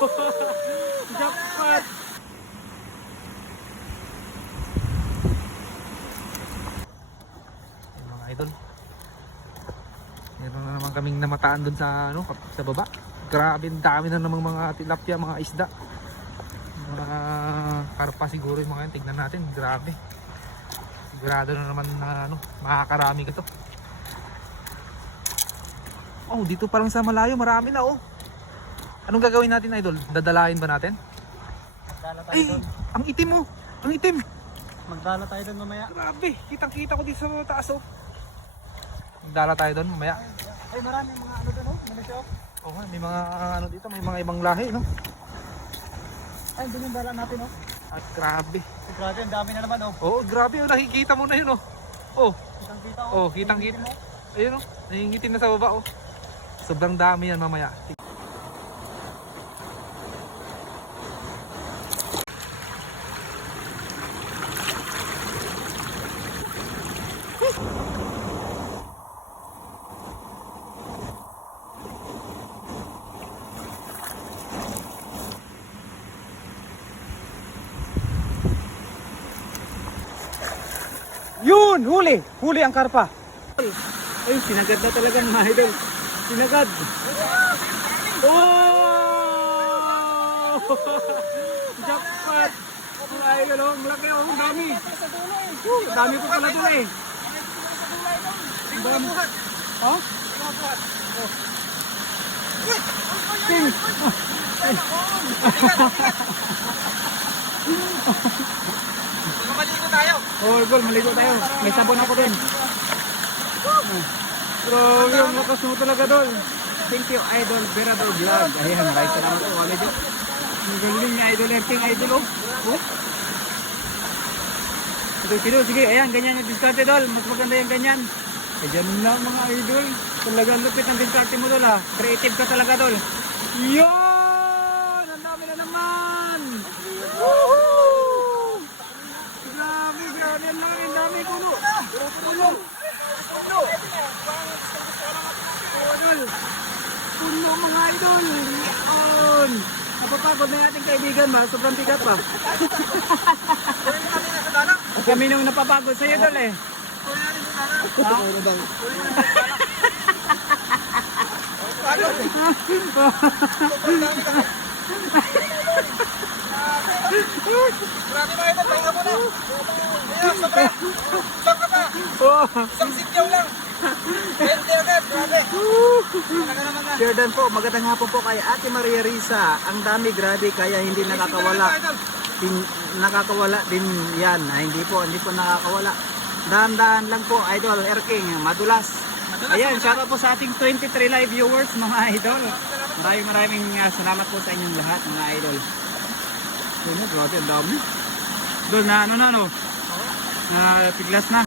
Jackpot! Mga idol. Meron na naman kaming namataan dun sa ano, sa baba. Grabe, dami na namang mga tilapia, mga isda. Mga karpa siguro yung mga yan. Tignan natin, grabe. Sigurado na naman na ano, makakarami ka to. Oh, dito parang sa malayo, marami na oh. Anong gagawin natin, idol? Dadalahin ba natin? Magdala tayo Ay, doon. ang itim oh. Ang itim. Magdala tayo doon mamaya. Grabe, kitang-kita ko dito sa taas oh. Dala tayo doon mamaya. Ay, marami mga ano doon, oh. Manisyo. Oo, nga, may mga ano dito, may mga ibang lahi, no? Ay, doon yung dala natin, oh. At grabe. So, grabe, ang dami na naman, oh. Oo, grabe, oh, nakikita mo na yun, oh. Oh, Kitang kita, oh, kitang-kita. Ayun, oh, nangingitim na sa baba, oh. Sobrang dami yan mamaya. Yun! Huli! Huli ang karpa! Ay, sinagad na talaga mga idol. Sinagad! Oh! Jackpot! Mga idol, oh. Ang laki, oh. Ang dami. Ang dami ko pala doon, eh. Ang dami. Oh? Ting! Maligo tayo. Oh, Gol, maligo tayo. May sabon ako din. Grabe, ang lakas mo talaga doon. Thank you, Idol Berador Vlog. Ayan, maraming salamat po. Dyan. Ang galing niya, Idol. Ang king Idol, oh. Oh. Ito, sino, sige, ayan, ganyan yung diskarte, Dol. Mas maganda yung ganyan. Ayan na, mga Idol. Talaga ang lupit ng diskarte mo, Dol, ha. Creative ka talaga, Dol. Yan! Ang dami na naman! Woohoo! Grabe, grabe. Ang dami, ang dami, puno. Puno. Puno. Idol. Puno mga idol. Yan. Napapagod na yung ating kaibigan ba? Sobrang bigat pa. Kami nung napapagod sa'yo dol eh. Grabe mga ito, pahinga mo na. Ayun, sobra. Lang. Jordan po, magandang hapon po kay Ate Maria Risa. Ang dami grabe kaya hindi nakakawala. Din, nakakawala din yan. Ah, hindi po, hindi po nakakawala. Dahan-dahan lang po, Idol Erking, madulas. Ayan, shout out po sa ating 23 live viewers, mga idol. Maraming maraming uh, salamat po sa inyong lahat, mga idol. Doon, grabe, ang dami. Doon, na ano na, no? Na piglas na.